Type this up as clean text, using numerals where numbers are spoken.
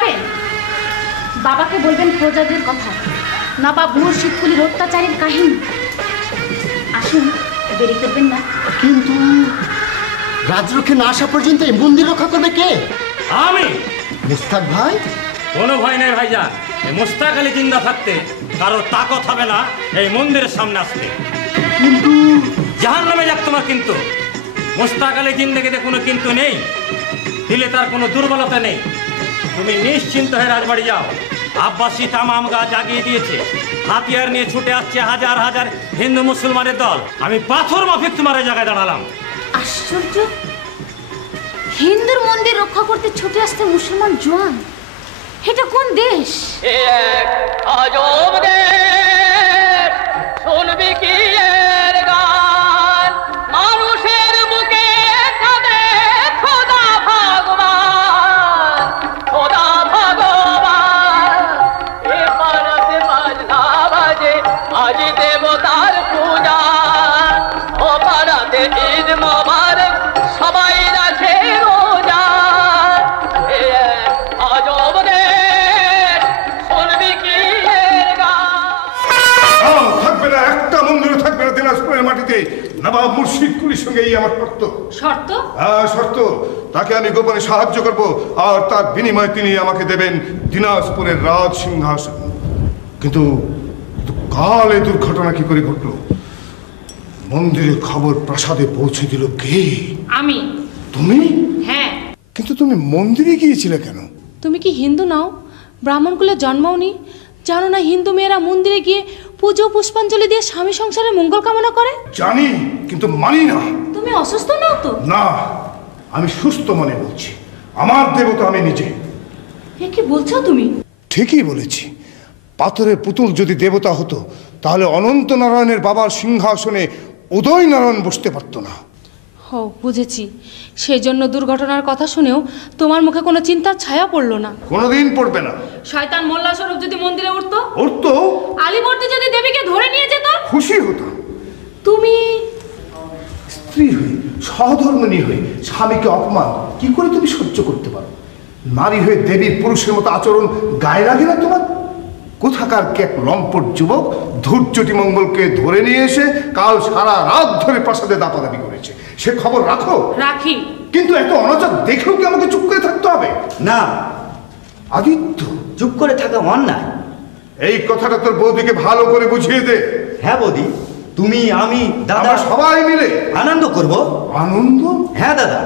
যাবেন? বাবাকে বলবেন প্রজাদের কথা, নবাব মুর্শিদ কুলির অত্যাচারের কাহিনী। আসুন, দেরি করবেন না। কিন্তু রাজরক্ষে না আসা পর্যন্ত এই মন্দির রক্ষা করবে কে? আমি। মুস্তাক ভাই? কোনো ভয় নেই ভাইজান, এই মুস্তাক আলী জিন্দা থাকতে কারো তাকত হবে না এই মন্দিরের সামনে আসতে। কিন্তু জাহান্নামে যাক তোমার কিন্তু। মুস্তাক আলী জিন্দেগিতে কোনো কিন্তু নেই, দিলে তার কোনো দুর্বলতা নেই। তুমি নিশ্চিন্ত হয়ে রাজবাড়ি যাও। আব্বাসী তামাম গা জাগিয়ে দিয়েছে, হাতিয়ার নিয়ে ছুটে আসছে হাজার হাজার হিন্দু মুসলমানের দল। আমি পাথর মাফিক তোমার এই জায়গায় দাঁড়ালাম। আশ্চর্য, হিন্দুর মন্দির রক্ষা করতে ছুটে আসতে মুসলমান জওয়ান, এটা কোন দেশ? আজব দেশ, শুনবি কি এর গান, মানুষের মুখে কাঁদে খোদা ভগবান, খোদা ভগবান। এ পাড়াতে বাজনা বাজে আজ দেবতার পূজা, ও পাড়াতে ঈদ মোবারক সবাই রাখে রোজা। এ আজব দেশ, শুনবি কি এর গান। থাকবে না, একটা মন্দিরও থাকবে না দিনাজপুরের মাটিতে। নবাব মুর্শিদ কুলির সঙ্গে এই আমার শর্ত। শর্ত? হ্যাঁ শর্ত। তাকে আমি গোপনে সাহায্য করব, আর তার বিনিময়ে তিনি আমাকে দেবেন দিনাজপুরের রাজ সিংহাসন। কিন্তু কাল এই দুর্ঘটনা কি করে ঘটলো? মন্দিরের খবর প্রাসাদে পৌঁছে দিল কে? আমি। তুমি? হ্যাঁ। কিন্তু তুমি মন্দিরে গিয়েছিলে কেন? তুমি কি হিন্দু নাও? ব্রাহ্মণকুলে জন্মাওনি? জানো না হিন্দু মেয়েরা মন্দিরে গিয়ে পুজো পুষ্পাঞ্জলি দিয়ে স্বামী সংসারে মঙ্গল কামনা করে? জানি, কিন্তু মানি না। তুমি অসুস্থ নাও তো? না, আমি সুস্থ মনে বলছি। আমার দেবতা আমি নিজে। এ কি বলছো তুমি? ঠিকই বলেছি। পাথরের পুতুল যদি দেবতা হতো তাহলে অনন্ত নারায়ণের বাবার সিংহাসনে উদয় নারায়ণ বসতে পারতো না। ও বুঝেছি, সেই জন্য দুর্ঘটনার কথা শুনেও তোমার মুখে কোনো চিন্তার ছায়া পড়লো না। কোনোদিন পড়বে না। শয়তান মোল্লা স্বরূপ যদি মন্দিরে উঠতো, উঠতো, আলীবর্দী যদি দেবীকে ধরে নিয়ে যেত, খুশি হতাম। তুমি স্ত্রী হয়ে, সহধর্মিণী হয়ে স্বামীকে অপমান কি করে তুমি সহ্য করতে পারো? নারী হয়ে দেবীর পুরুষের মতো আচরণ গায়ে লাগে না তোমার? কোথাকার কে এক লম্পট যুবক ধূর্যটি মঙ্গলকে ধরে নিয়ে এসে কাল সারা রাত ধরে প্রাসাদে দাপাদাপি করেছে, সে খবর রাখো? রাখি। কিন্তু এত অনাচার দেখেও কি আমাকে চুপ করে থাকতে হবে? না, আদিত্য, চুপ করে থাকা অন্যায়। এই কথাটা তোর বৌদিকে ভালো করে বুঝিয়ে দে। হ্যাঁ বৌদি, তুমি আমি দাদা আমরা সবাই মিলে আনন্দ করব। আনন্দ? হ্যাঁ দাদা।